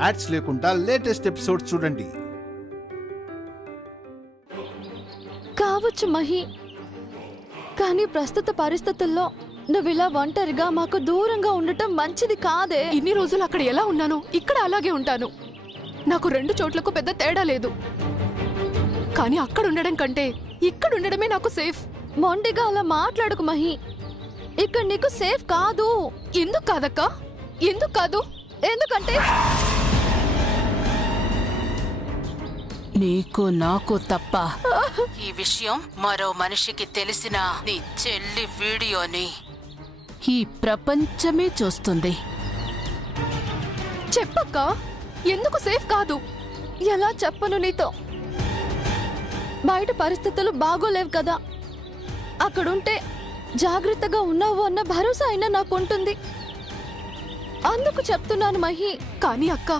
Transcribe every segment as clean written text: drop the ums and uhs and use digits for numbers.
Ads లేకుండా latest episodes చూడండి. కావచ్చు మహి, కానీ ప్రస్తుత పరిస్థితుల్లో నువ్విలా ఒంటరిగా మాకు దూరంగా ఉండటం మంచిది కాదే. ఇన్ని రోజులు అక్కడ ఎలా ఉన్నానో ఇక్కడ అలాగే ఉంటాను. నాకు 2 చోట్లకు పెద్ద తేడా లేదు. కానీ అక్కడ ఉండడం కంటే ఇక్కడ ఉండడమే నాకు సేఫ్. మొండిగా అలా మాట్లాడుకు మహి. ఇక్కడ నీకు సేఫ్ కాదు. ఎందుకు కాదక్కా? ఎందుకు కాదు? ఎందుకంటే నీకు నాకు తప్ప ఈ విషయం మరో మనిషికి తెలిసిన నీ చెల్లి వీడియోని ఈ ప్రపంచమే చూస్తుంది. చెప్పక్క, ఎందుకు సేఫ్ కాదు? ఎలా చెప్పను నీతో? బయట పరిస్థితులు బాగోలేవు కదా. అక్కడుంటే జాగ్రత్తగా ఉన్నావు అన్న భరోసా అయినా నాకుంటుంది. అందుకు చెప్తున్నాను మహి. కానీ అక్క,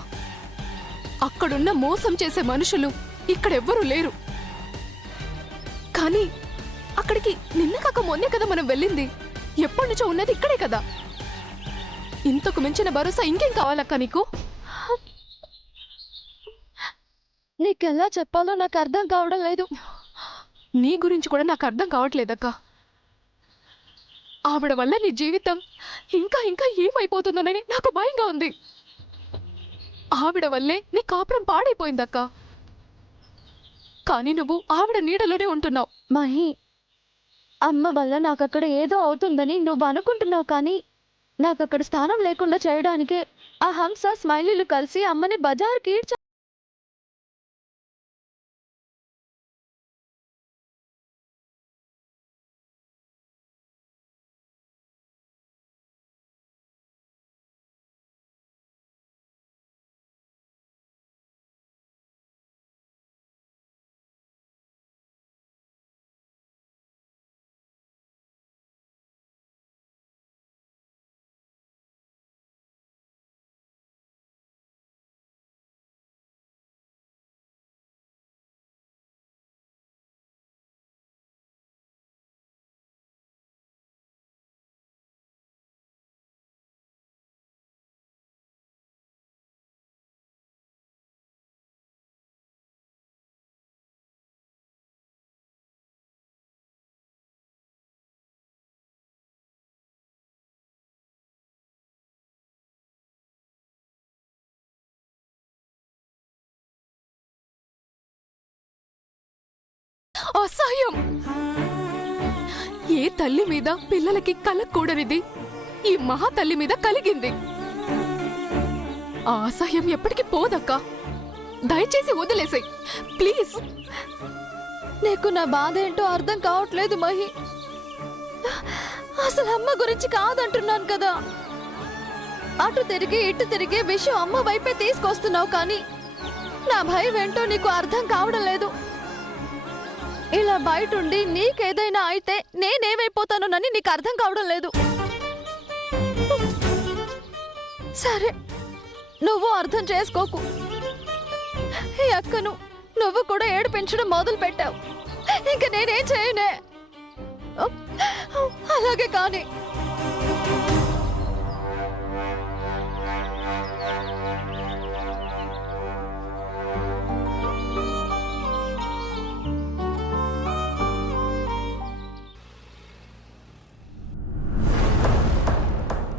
అక్కడున్న మోసం చేసే మనుషులు ఇక్కడెవ్వరూ లేరు. కానీ అక్కడికి నిన్న కాక మొన్నే కదా మనం వెళ్ళింది. ఎప్పటి నుంచో ఉన్నది ఇక్కడే కదా. ఇంతకు మించిన భరోసా ఇంకేం కావాలక్క నీకు? నీకెలా చెప్పాలో నాకు అర్థం కావడం లేదు. నీ గురించి కూడా నాకు అర్థం కావట్లేదక్క. ఆవిడ వల్ల నీ జీవితం ఇంకా ఇంకా ఏమైపోతుందోనని నాకు భయంగా ఉంది. ఆవిడ వల్లే నీ కాపురం పాడైపోయిందక్క. కానీ నువ్వు ఆవిడ నీడలోనే ఉంటున్నావు. మహి, అమ్మ వల్ల నాకక్కడ ఏదో అవుతుందని నువ్వు అనుకుంటున్నావు. కానీ నాకక్కడ స్థానం లేకుండా చేయడానికి ఆ హంస స్మైలీలు కలిసి అమ్మని బజారుకి ఈడ్చ. అసహ్యం! ఏ తల్లి మీద పిల్లలకి కలగకూడనిది ఈ మహా తల్లి మీద కలిగింది. ఆ అసహ్యం ఎప్పటికీ పోదక్కా. దయచేసి వదిలేసాయి ప్లీజ్. నీకు నా బాధ ఏంటో అర్థం కావట్లేదు మహి. అసలు అమ్మ గురించి కాదంటున్నాను కదా. అటు తిరిగి ఇటు తిరిగి విషయం అమ్మ వైపే తీసుకొస్తున్నావు. కానీ నా భయం ఏంటో నీకు అర్థం కావడం లేదు. ఇలా బయటుండి నీకేదైనా అయితే నేనేమైపోతానోనని నీకు అర్థం కావడం లేదు. సరే, నువ్వు అర్థం చేసుకోకు. ఈ అక్కను నువ్వు కూడా ఏడిపించడం మొదలు పెట్టావు. ఇంక నేనేం చేయనే. అలాగే కానీ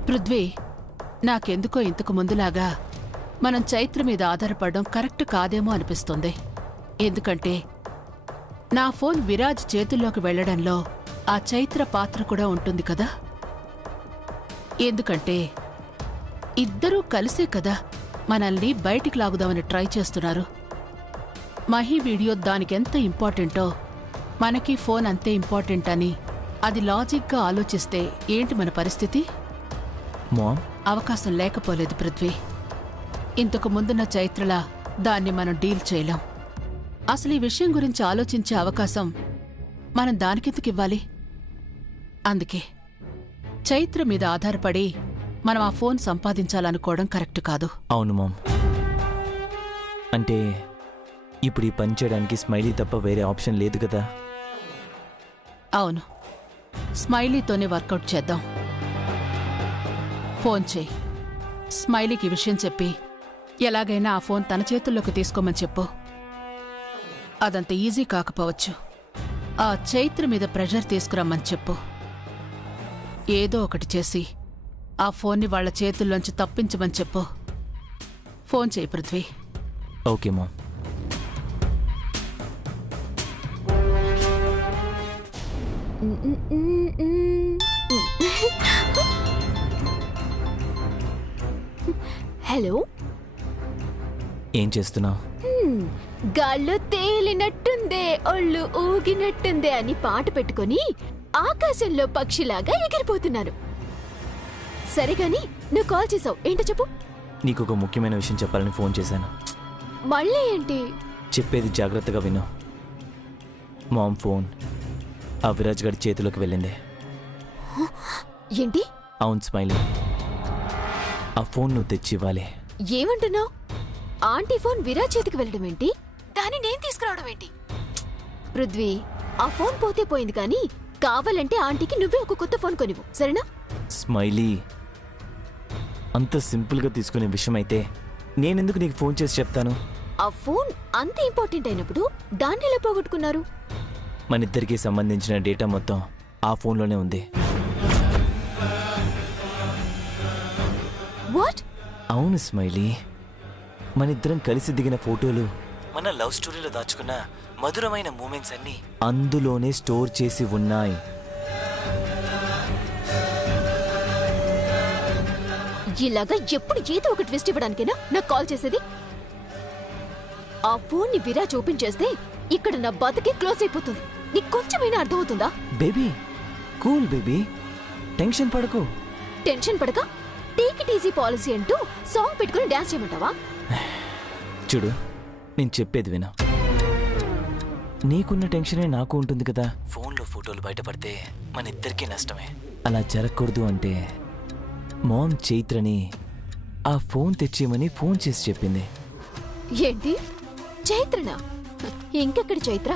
పృథ్వీ, నాకెందుకో ఇంతకు ముందులాగా మనం చైత్ర మీద ఆధారపడడం కరెక్ట్ కాదేమో అనిపిస్తుంది. ఎందుకంటే నా ఫోన్ విరాజ్ చేతుల్లోకి వెళ్లడంలో ఆ చైత్ర పాత్ర కూడా ఉంటుంది కదా. ఎందుకంటే ఇద్దరూ కలిసే కదా మనల్ని బయటికి లాగుదామని ట్రై చేస్తున్నారు. మహి వీడియో దానికెంత ఇంపార్టెంటో మనకి ఫోన్ అంతే ఇంపార్టెంట్ అని అది లాజిక్గా ఆలోచిస్తే ఏంటి మన పరిస్థితి? అవకాశం లేకపోలేదు పృథ్వీ. ఇంతకు ముందున్న చైత్రలా దాన్ని మనం డీల్ చేయలేం. అసలు ఈ విషయం గురించి ఆలోచించే అవకాశం మనం దానికెందుకివ్వాలి? అందుకే చైత్ర మీద ఆధారపడి మనం ఆ ఫోన్ సంపాదించాలనుకోవడం కరెక్ట్ కాదు. అవును మామ్. అంటే ఇప్పుడు ఈ పని చేయడానికి స్మైలీ తప్ప వేరే ఆప్షన్ లేదు కదా. అవును, స్మైలీతోనే వర్కౌట్ చేద్దాం. ఫోన్ చేయి, స్మైలీకి విషయం చెప్పి ఎలాగైనా ఆ ఫోన్ తన చేతుల్లోకి తీసుకోమని చెప్పు. అదంత ఈజీ కాకపోవచ్చు. ఆ చైత్ర మీద ప్రెషర్ తీసుకురమ్మని చెప్పు. ఏదో ఒకటి చేసి ఆ ఫోన్ని వాళ్ళ చేతుల్లోంచి తప్పించమని చెప్పు. ఫోన్ చేయి పృథ్వీ. Okay ma'am. హలో, ఏం చేస్తున్నావు? గాల్లో తేలినట్టుందే, ఒళ్ళు ఊగినట్టుందే అని పాట పెట్టుకొని ఆకాశంలో పక్షిలాగా ఎగిరిపోతున్నాను. సరేగాని నువ్వు కాల్ చేసావు, ఏంటో చెప్పు. నీకు ఒక ముఖ్యమైన విషయం చెప్పాలని ఫోన్ చేశాను. మళ్ళీ ఏంటి? చెప్పేది జాగ్రత్తగా విను. మామ్ ఫోన్ ఆ విరాజ్ గారి చేతిలోకి వెళ్ళింది. ఏంటి? అవును స్మైలీ, ఆ ఫోన్ నువ్వు తెచ్చి ఇవ్వాలి. ఏమంటున్నావు? ఆంటీ ఫోన్ విరాజ్ చేతికి వెళ్ళడం ఏంటి? దాన్ని నేను తీసుకురావడం ఏంటి? పృథ్వీ, ఆ ఫోన్ పోతే పోయింది, కానీ కావాలంటే ఆంటీకి నువ్వే ఒక కొత్త ఫోన్ కొనివ్వు, సరేనా? స్మైలీ, అంత సింపుల్గా తీసుకునే విషయం అయితే నేనెందుకు నీకు ఫోన్ చేసి చెప్తాను? ఆ ఫోన్ అంత ఇంపార్టెంట్ అయినప్పుడు దాన్ని ఎలా పోగొట్టుకున్నారు? మన ఇద్దరికి సంబంధించిన డేటా మొత్తం ఆ ఫోన్లోనే ఉంది. వాట్? అవును స్మైలీ, మన ఇద్దరం కలిసి దిగిన ఫోటోలు, మన లవ్ స్టోరీలో దాచుకున్న మధురమైన మూమెంట్స్ అన్నీ అందులోనే స్టోర్ చేసి ఉన్నాయి. ఇలాగా ఎప్పుడు ఏదో ఒక ట్విస్ట్ ఇవ్వడానికేనా నాకు కాల్ చేసేది? ఆ ఫోన్ ని విరాజ్ ఓపెన్ చేస్తే ఇక్కడ నా బతుకే క్లోజ్ అయిపోతుంది. నీకు కొంచెమైనా అర్థమవుతుందా? బేబీ కూల్ బేబీ, టెన్షన్ పడకు. టెన్షన్ పడక టేక్ ఇట్ ఈజీ పాలసీ అంటూ సాంగ్ పెట్టుకుని డాన్స్ చేయమంటావా? చూడు, నేను చెప్పేది విను. నీకున్న టెన్షనే నాకు ఉంటుంది కదా. ఫోన్లో ఫోటోలు బయటపడితే మన ఇద్దరికీ నష్టమే. అలా జరగకూడదు అంటే మామ్ చైత్రని ఆ ఫోన్ తెచ్చేయమని ఫోన్ చేసి చెప్పింది. ఏంటి? చైత్రనా? ఇంకెక్కడి చైత్ర?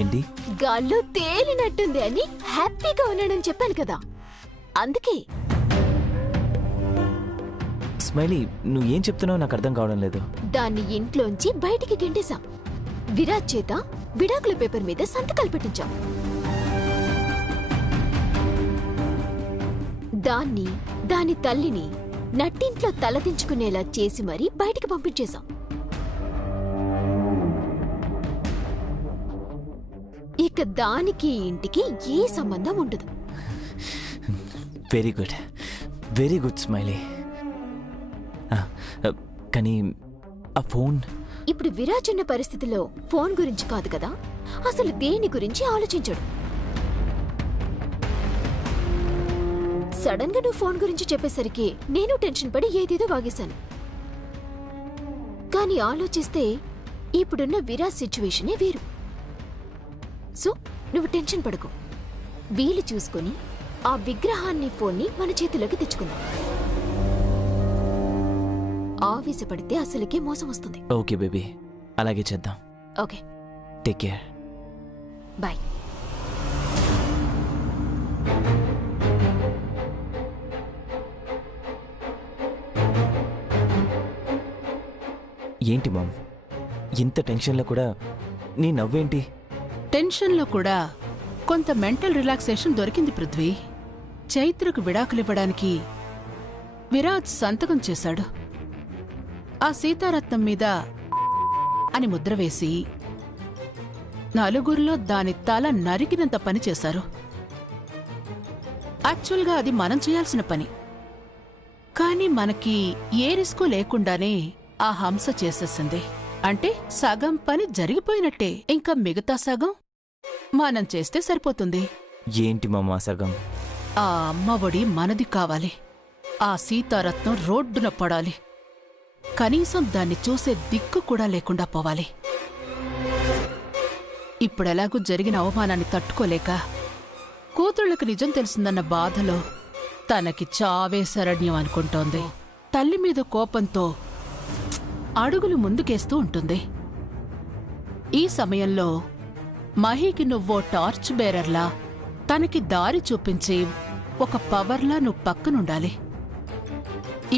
ఏంటి? గాల్లో తేలినట్టుంది అని హ్యాపీగా ఉన్నానని చెప్పాను కదా, అందుకే. స్మైలీ, నువ్వు ఏం చెప్తున్నావు నాకు అర్థం కావడం లేదు. దాన్ని ఇంట్లోంచి బయటికి గెంటేశాం. విరాజ్ చేత విడాకుల పేపర్ మీద సంతకాలు పెట్టించాం. దాని తల్లిని నట్టింట్లో తలదించుకునేలా చేసి మరీ బయటికి పంపించేశాం. ఇక దానికి ఇంటికి ఏ సంబంధం ఉండదు. Very good, very good smiley. కానీ ఆ ఫోన్ ఇప్పుడు విరాజ్ ఉన్న పరిస్థితిలో ఫోన్ గురించి కాదు కదా, అసలు దేని గురించి ఆలోచించడు. సడన్ గా నువ్వు ఫోన్ గురించి చెప్పేసరికి నేను టెన్షన్ పడి ఏదేదో వాగేశాను. కానీ ఆలోచిస్తే ఇప్పుడున్న విరాజ్ సిచ్యువేషనే వేరు. సో నువ్వు టెన్షన్ పడకు. వీలు చూసుకొని ఆ విగ్రహాన్ని ఫోన్ని మన చేతిలోకి తెచ్చుకుందాం. ఆవేశపడితే అసలుకే మోసం వస్తుంది. ఓకే బేబీ, అలాగే చేద్దాం. Okay, take care. బాయ్. ఏంటి మామ్, ఇంత టెన్షన్లో కూడా నీ నవ్వేంటి? టెన్షన్లో కూడా కొంత మెంటల్ రిలాక్సేషన్ దొరికింది పృథ్వీ. చైత్రకు విడాకులివ్వడానికి విరాజ్ సంతకం చేశాడు. ఆ సీతారత్నం మీద అని ముద్ర వేసి నలుగురిలో దాని తల నరికినంత పని చేశారు. యాక్చువల్గా అది మనం చేయాల్సిన పని, కానీ మనకి ఏ రిస్కు లేకుండానే ఆ హంస చేసేసింది. అంటే సగం పని జరిగిపోయినట్టే. ఇంకా మిగతా సగం మనం చేస్తే సరిపోతుంది. ఏంటి మామ సగం? ఆ అమ్మఒడి మనది కావాలి. ఆ సీతారత్నం రోడ్డున పడాలి. కనీసం దాన్ని చూసే దిక్కు కూడా లేకుండా పోవాలి. ఇప్పుడెలాగూ జరిగిన అవమానాన్ని తట్టుకోలేక కూతుళ్లకు నిజం తెలిసిందన్న బాధలో తనకి చావే శరణ్యం అనుకుంటోంది. తల్లి మీద కోపంతో అడుగులు ముందుకేస్తూ ఉంటుంది. ఈ సమయంలో మహీకి నువ్వో టార్చ్ బేరర్లా తనకి దారి చూపించి ఒక పవర్లా నువ్వు పక్కనుండాలి.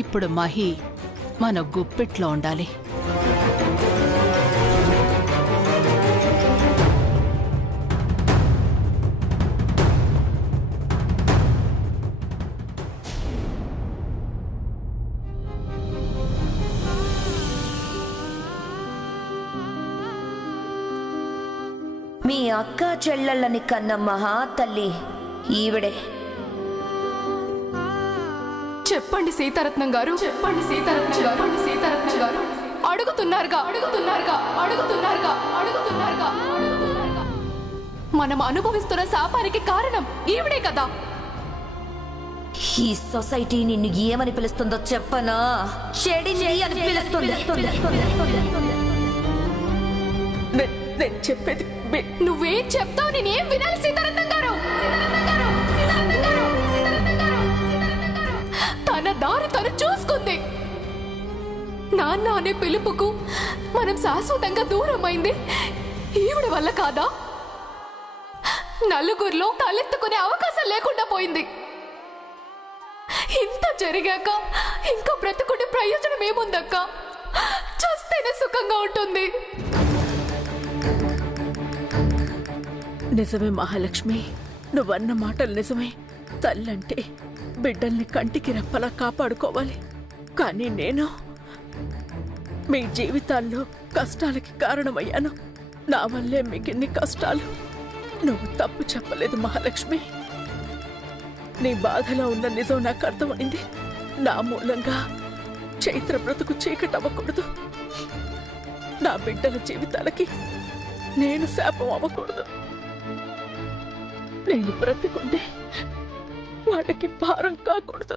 ఇప్పుడు మహి మన గుప్పెట్లో ఉండాలి. మీ అక్క చెల్లెళ్ళని కన్న మహా తల్లి ఈవిడే. చెప్పండి సీతారత్నం గారు, చెప్పండి సీతారత్నం గారు, చెప్పండి సీతారత్నం గారు. అడుగుతున్నారుగా అడుగుతున్నారుగా అడుగుతున్నారుగా అడుగుతున్నారుగా అడుగుతున్నారుగా. మనం అనుభవిస్తున్న శాపానికి కారణం ఈవిడే కదా. ఈ సొసైటీ నిన్ను ఏమని పిలుస్తుందో చెప్పనా? చెడిని అని పిలుస్తుంది. నేను చెప్పేది నువ్వేం చెప్తావు? నేనేం వినాలి సీతారత్నం గారు? తన దారి తను చూసుకుంది. నాన్న అనే పిలుపుకు మనం శాశ్వతంగా దూరమైంది ఈవిడ వల్ల కాదా? నలుగురిలో తలెత్తుకునే అవకాశం లేకుండా పోయింది. ఇంత జరిగాక ఇంకా బ్రతుకుంటే ప్రయోజనం ఏముందక్క? చూస్తేనే సుఖంగా ఉంటుంది. నిజమే మహాలక్ష్మి, నువ్వన్న మాటలు నిజమే. తల్లంటే బిడ్డల్ని కంటికి రెప్పలా కాపాడుకోవాలి. కానీ నేను మీ జీవితాల్లో కష్టాలకి కారణమయ్యాను. నా వల్లే మీకిన్ని కష్టాలు. నువ్వు తప్పు చెప్పలేదు మహాలక్ష్మి. నీ బాధలో ఉన్న నిజం నాకు అర్థమైంది. నా మూలంగా చైత్ర బ్రతుకు చీకటవ్వకూడదు. నా బిడ్డల జీవితాలకి నేను శాపం అవ్వకూడదు. నేను బ్రతికుంటే వాటికి భారం కాకూడదు.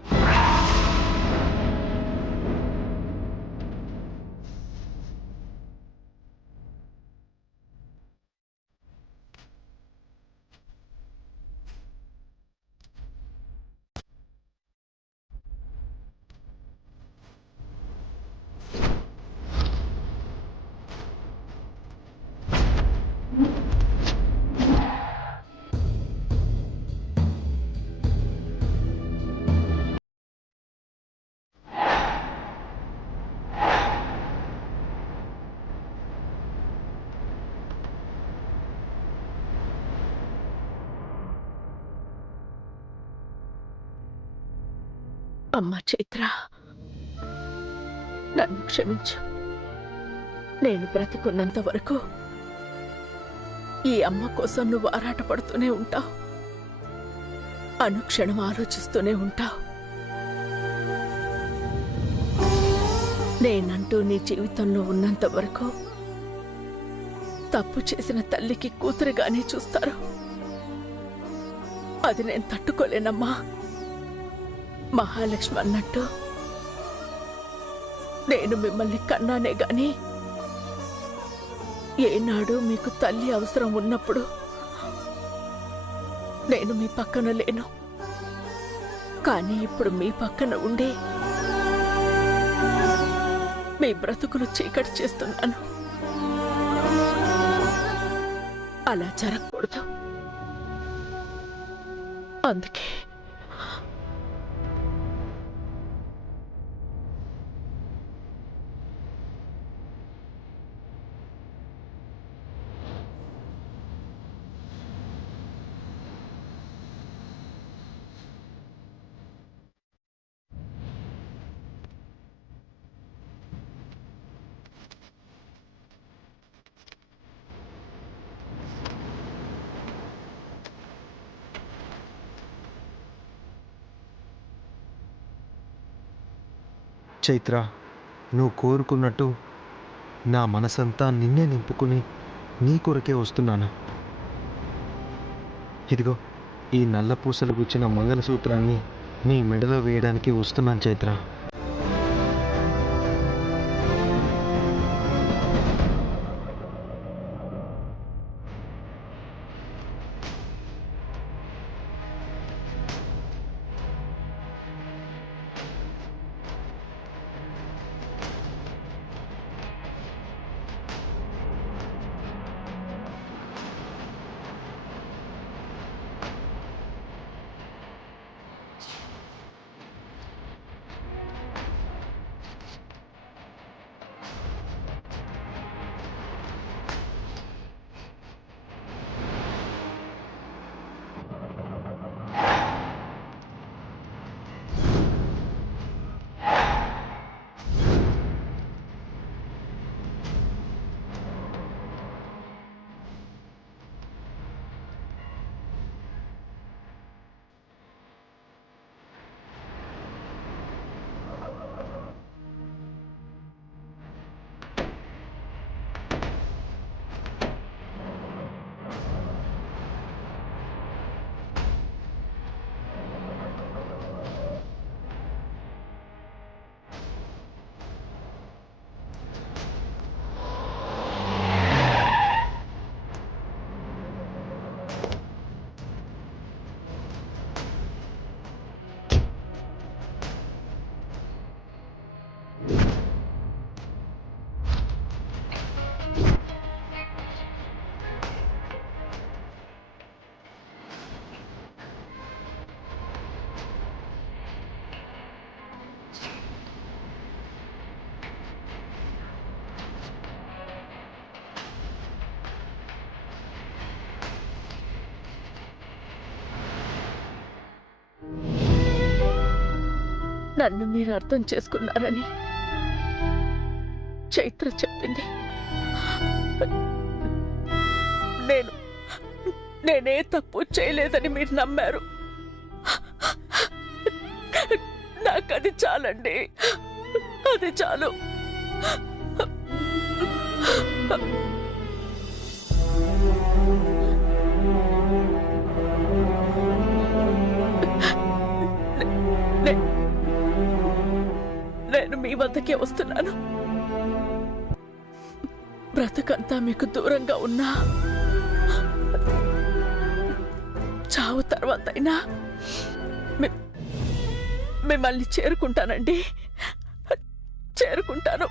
అమ్మా చైత్ర, నన్ను క్షమించు. నేను బ్రతికున్నంత వరకు ఈ అమ్మ కోసం నువ్వు ఆరాటపడుతూనే ఉంటావు. అనుక్షణం ఆలోచిస్తూనే ఉంటావు. నేనంటూ నీ జీవితంలో ఉన్నంత వరకు తప్పు చేసిన తల్లికి కూతురుగానే చూస్తారు. అది నేను తట్టుకోలేనమ్మా. మహాలక్ష్మి అన్నట్టు నేను మిమ్మల్ని కన్నానే గాని ఏనాడు మీకు తల్లి అవసరం ఉన్నప్పుడు నేను మీ పక్కన లేను. కానీ ఇప్పుడు మీ పక్కన ఉండి మీ బ్రతుకులు చీకటి చేస్తున్నాను. అలా జరగకూడదు. అందుకే చైత్ర, నువ్వు కోరుకున్నట్టు నా మనసంతా నిన్నే నింపుకుని నీ కొరకే వస్తున్నాను. ఇదిగో ఈ నల్ల పూసలు గుచ్చిన మంగళసూత్రాన్ని నీ మెడలో వేయడానికి వస్తున్నాను చైత్ర. నన్ను మీరు అర్థం చేసుకున్నారని చైత్ర చెప్పింది. నేనే తప్పు చేయలేదని మీరు నమ్మారు. నాకది చాలండి, అది చాలు. నేను మీ వద్దకే వస్తున్నాను. బ్రతకంతా మీకు దూరంగా ఉన్నా, చావు తర్వాత అయినా మిమ్మల్ని చేరుకుంటానండి. చేరుకుంటాను.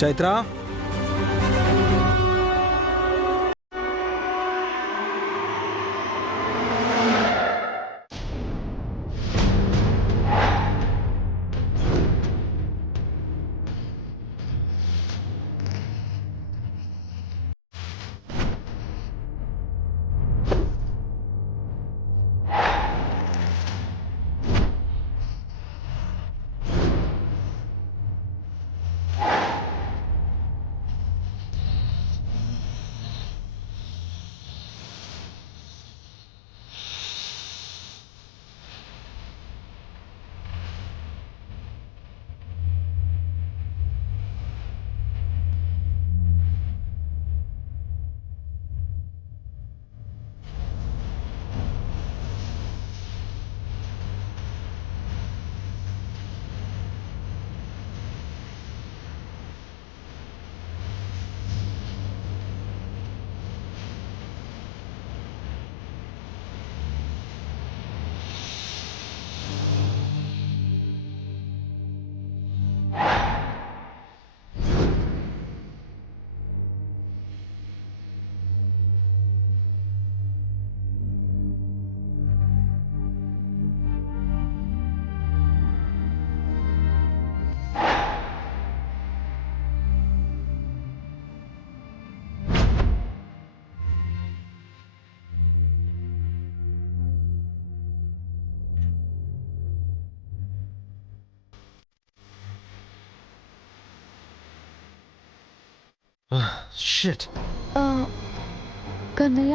చైత్ర, షిట్. కన్నయ్య,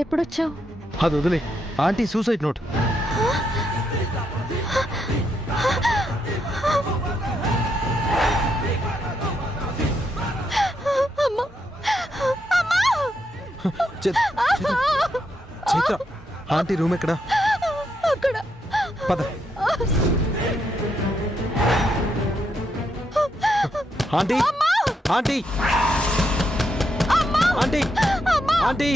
ఎప్పుడొచ్చావు? అది వదిలే. Aunty suicide note. Chaitra, aunty room ఎక్కడ? అక్కడ. పద. Aunty, aunty, aunty, aunty.